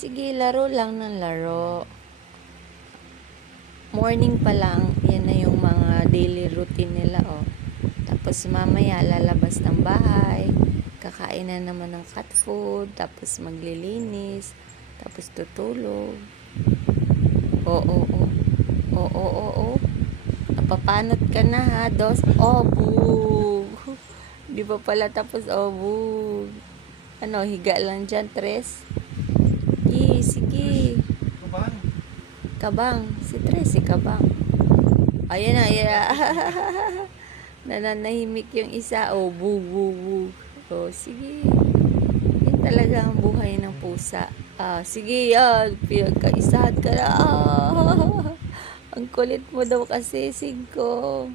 Sige, laro lang ng laro. Morning pa lang, yan na yung mga daily routine nila, oh. Tapos mamaya lalabas ng bahay, kakain na naman ng cat food, tapos maglilinis, tapos tutulog. Oo, oo, oo, oo, oo. Napapanot ka na ha, dos, oh, boo. Di ba pala tapos, oh, boo. Ano, higa lang dyan, tres. Sige, sige. Kabang, si Tres, si Kabang. Ayan na, ayan na. Nananahimik yung isa. Oh, boo, boo, boo. Oh, sige. Yan talaga ang buhay ng pusa. Sige, pinagkaisahan ka na. Ang kulit mo daw kasi, Singko.